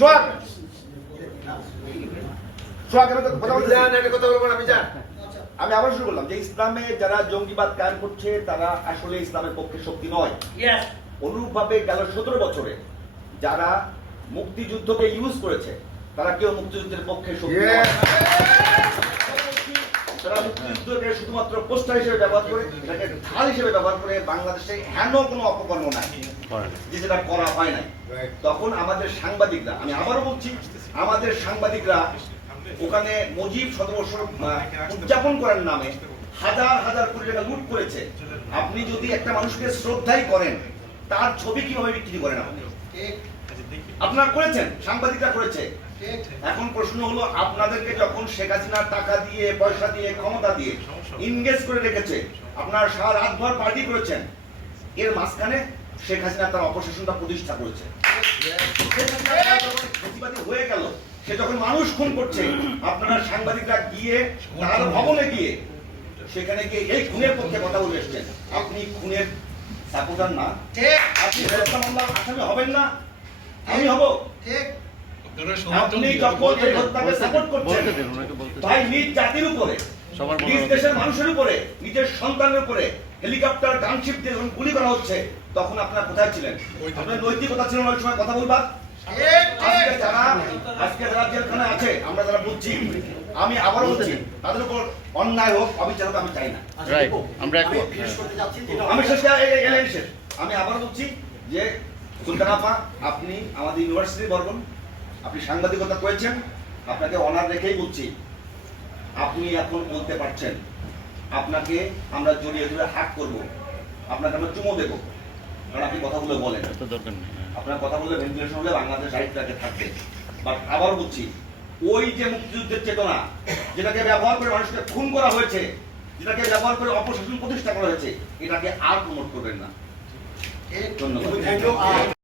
সোহাগ! সোহাগ আমি কথা বলব আবার শুরু করলাম। যে ইসলামে যারা জঙ্গিবাদ কায়েম করছে তারা আসলে ইসলামের পক্ষে শক্তি নয়। অনুরূপভাবে গেল সতেরো বছরে যারা মুক্তিযুদ্ধকে ইউজ করেছে তারা কেউ মুক্তিযুদ্ধের পক্ষে শক্তি শুধুমাত্র পোস্টার হিসেবে ব্যবহার করে এটাকে ঢাল হিসেবে ব্যবহার করে বাংলাদেশে হেন কোনো অপকর্ম নাই। যে যেটা করা হয় নাই। তখন আমাদের সাংবাদিকরা আমি আবারও বলছি আমাদের সাংবাদিকরা ওখানে মুজিব শতবর্ষ উদযাপন করার নামে হাজার হাজার কোটি টাকা লুট করেছে। আপনি যদি একটা মানুষকে শ্রদ্ধাই করেন তার ছবি কীভাবে বিক্রি করেন আপনি আপনারা করেছেন? সাংবাদিকরা করেছে। এখন প্রশ্ন হলো আপনাদেরকে যখন শেখ হাসিনা টাকা দিয়ে পয়সা দিয়ে ক্ষমতা দিয়ে ইনগেজ করে রেখেছে আপনারা সারা রাতভর পার্টি করেছেন এর মাঝখানে শেখ হাসিনা তার অপশাসনটা প্রতিষ্ঠা করেছে। হয়ে গেল সে যখন মানুষ খুন করছে আপনারা সাংবাদিকরা গিয়ে তার ভবনে গিয়ে সেখানে গিয়ে এই খুনের পক্ষে কথা বলে এসছেন। আপনি খুনের সাপোর্টার না। আপনি হবেন না। আমি হব। আপনি যখন এই হত্যাকে সাপোর্ট করছেন। ভাই নিজ জাতির উপরে নিজ দেশের মানুষের উপরে নিজের সন্তানের উপরে হেলিকপ্টার গানশিপ দিয়ে যখন গুলি করা হচ্ছে তখন আপনারা কোথায় ছিলেন? আপনার নৈতিকতা ছিল না ওই সময় কথা বলবা? আজকে যারা আজকে যারা জেলখানে আছে আমরা যারা বুঝছি আমি আবার বলছি তাদের উপর অন্যায় হোক অবিচার হোক আমি চাই না। আমরা আমি শেষ। আবার বলছি যে সুলতান আপা আপনি আমাদের ইউনিভার্সিটি বর্গন আপনি সাংবাদিকতা করেছেন আপনাকে অনার রেখেই বলছি। আপনি এখন বলতে পারছেন আপনাকে আমরা জড়িয়ে ধরে হাক করব আপনাকে আমরা চুমো দেবো কারণ আপনি কথাগুলো বলেন। দরকার নেই হ্যাঁ। আপনার কথা বললে ভেন্টিলেশন হলে বাংলাদেশ রাইটটাকে থাকবে। বাট আবার বলছি ওই যে মুক্তিযুদ্ধের চেতনা যেটাকে ব্যবহার করে মানুষকে খুন করা হয়েছে যেটাকে ব্যবহার করে অপশাসন প্রতিষ্ঠা করা হয়েছে এটাকে আর প্রমোট করবেন না। ধন্যবাদ।